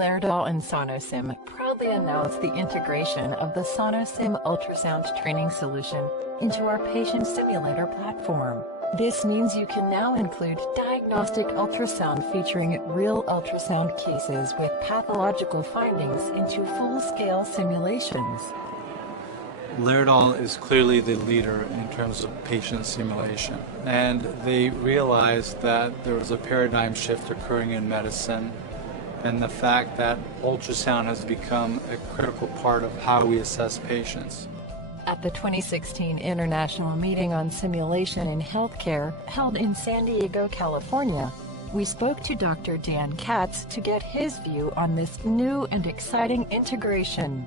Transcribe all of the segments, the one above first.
Laerdal-SonoSim proudly announced the integration of the SonoSim ultrasound training solution into our patient simulator platform. This means you can now include diagnostic ultrasound featuring real ultrasound cases with pathological findings into full-scale simulations. Laerdal is clearly the leader in terms of patient simulation, and they realized that there was a paradigm shift occurring in medicine, and the fact that ultrasound has become a critical part of how we assess patients. At the 2016 International Meeting on Simulation in Healthcare, held in San Diego, California, we spoke to Dr. Dan Katz to get his view on this new and exciting integration.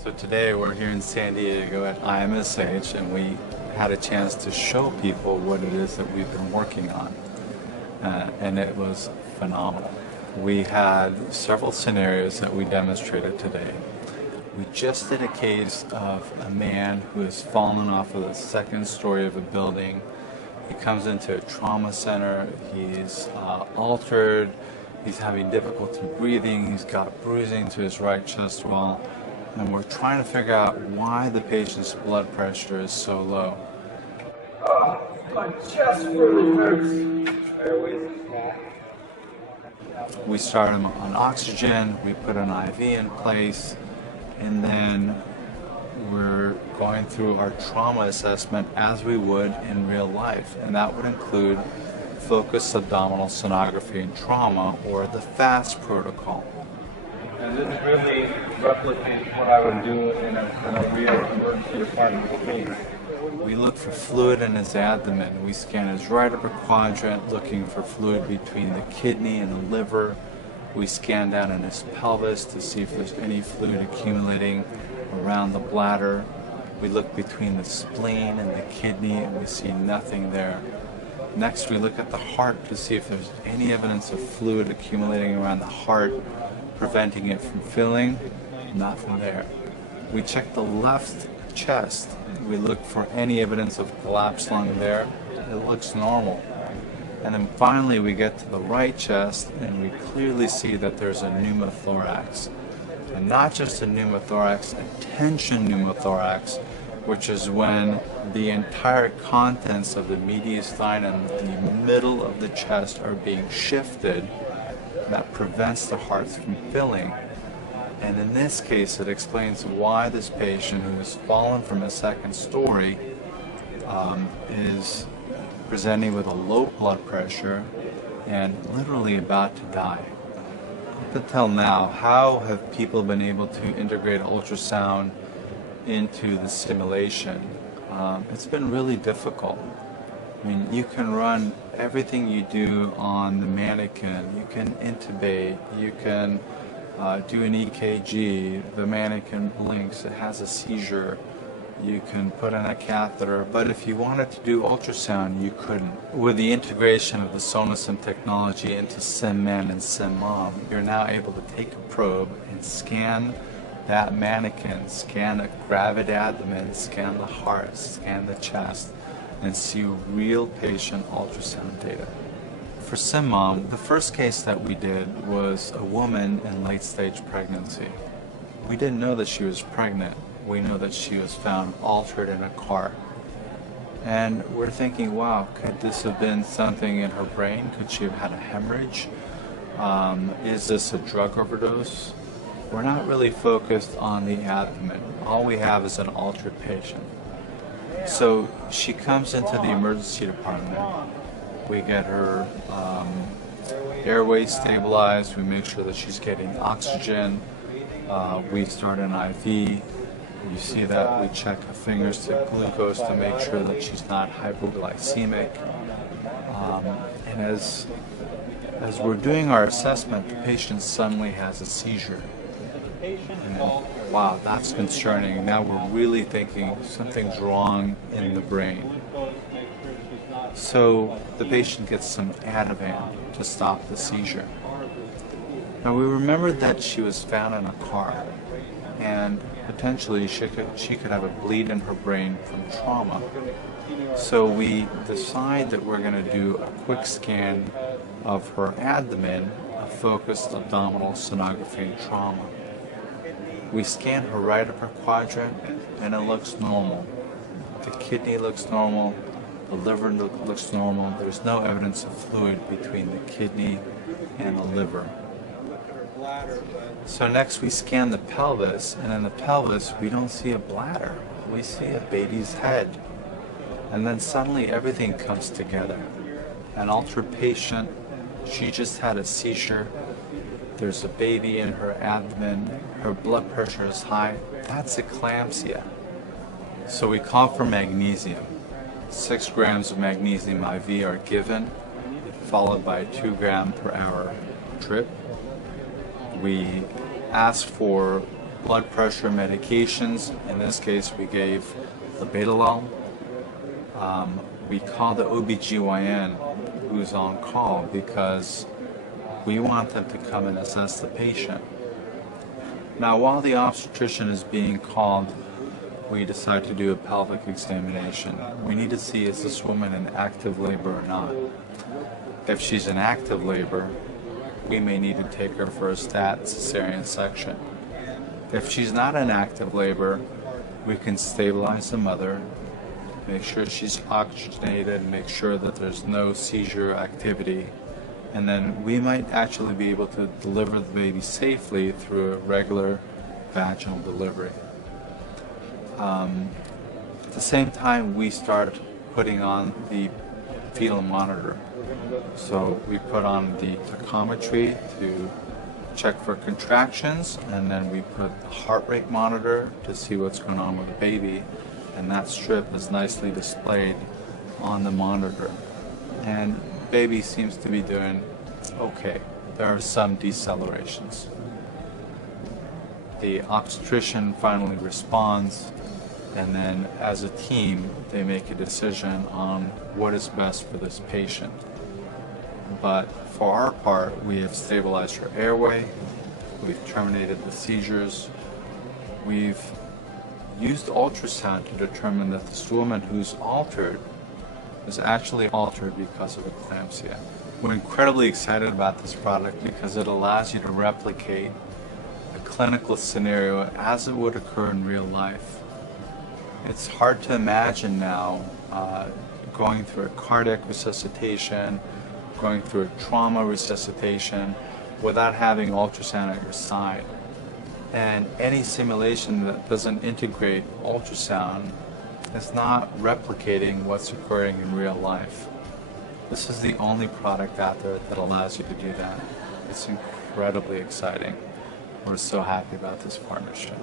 So today we're here in San Diego at IMSH, and we had a chance to show people what it is that we've been working on, and it was phenomenal. We had several scenarios that we demonstrated today. We just did a case of a man who has fallen off of the second story of a building. He comes into a trauma center, he's altered, he's having difficulty breathing, he's got bruising to his right chest wall, and we're trying to figure out why the patient's blood pressure is so low. My chest really hurts. We start him on oxygen, we put an IV in place, and then we're going through our trauma assessment as we would in real life, and that would include focused abdominal sonography in trauma, or the FAST protocol. And this really replicates what I would do in a real emergency department case. We look for fluid in his abdomen. We scan his right upper quadrant, looking for fluid between the kidney and the liver. We scan down in his pelvis to see if there's any fluid accumulating around the bladder. We look between the spleen and the kidney, and we see nothing there. Next, we look at the heart to see if there's any evidence of fluid accumulating around the heart, preventing it from filling. Nothing there. We check the left chest. We look for any evidence of collapsed lung there. It looks normal. And then finally we get to the right chest, and we clearly see that there's a pneumothorax. And not just a pneumothorax, a tension pneumothorax, which is when the entire contents of the mediastinum, the middle of the chest, are being shifted. That prevents the heart from filling. And in this case, it explains why this patient who has fallen from a second story is presenting with a low blood pressure and literally about to die. Up until now, how have people been able to integrate ultrasound into the simulation? It's been really difficult. I mean, you can run everything you do on the mannequin. You can intubate, you can do an EKG, the mannequin blinks, it has a seizure, you can put in a catheter, but if you wanted to do ultrasound, you couldn't. With the integration of the SonoSim technology into SimMan and SimMom, you're now able to take a probe and scan that mannequin, scan a gravid abdomen, scan the heart, scan the chest, and see real patient ultrasound data. For SimMom, the first case that we did was a woman in late-stage pregnancy. We didn't know that she was pregnant. We know that she was found altered in a car. And we're thinking, wow, could this have been something in her brain? Could she have had a hemorrhage? Is this a drug overdose? We're not really focused on the abdomen. All we have is an altered patient. So she comes into the emergency department. We get her airway stabilized. We make sure that she's getting oxygen. We start an IV. You see that we check her fingers to glucose to make sure that she's not hypoglycemic. And as we're doing our assessment, the patient suddenly has a seizure. And, wow, that's concerning. Now we're really thinking something's wrong in the brain. So the patient gets some Ativan to stop the seizure. Now we remembered that she was found in a car, and potentially she could have a bleed in her brain from trauma. So we decide that we're going to do a quick scan of her abdomen focused abdominal sonography and trauma. We scan her right upper quadrant and it looks normal. The kidney looks normal, the liver looks normal. There's no evidence of fluid between the kidney and the liver. So next we scan the pelvis, and in the pelvis we don't see a bladder. We see a baby's head. And then suddenly everything comes together. An altered patient, she just had a seizure. There's a baby in her abdomen. Her blood pressure is high. That's eclampsia. So we call for magnesium. 6 grams of magnesium IV are given, followed by a 2 gram per hour drip. We ask for blood pressure medications. In this case, we gave labetalol. We call the OBGYN who's on call because we want them to come and assess the patient. Now, while the obstetrician is being called, we decide to do a pelvic examination. We need to see, is this woman in active labor or not? If she's in active labor, we may need to take her for a stat cesarean section. If she's not in active labor, we can stabilize the mother, make sure she's oxygenated, make sure that there's no seizure activity, and then we might actually be able to deliver the baby safely through a regular vaginal delivery. At the same time, we start putting on the fetal monitor. So we put on the tachometry to check for contractions, and then we put the heart rate monitor to see what's going on with the baby, and that strip is nicely displayed on the monitor. And baby seems to be doing okay. There are some decelerations. The obstetrician finally responds, and then as a team they make a decision on what is best for this patient. But for our part, we have stabilized her airway, we've terminated the seizures, we've used ultrasound to determine that this woman who's altered is actually altered because of eclampsia. We're incredibly excited about this product because it allows you to replicate a clinical scenario as it would occur in real life. It's hard to imagine now going through a cardiac resuscitation, going through a trauma resuscitation without having ultrasound at your side. And any simulation that doesn't integrate ultrasound is not replicating what's occurring in real life. This is the only product out there that allows you to do that. It's incredibly exciting. We're so happy about this partnership.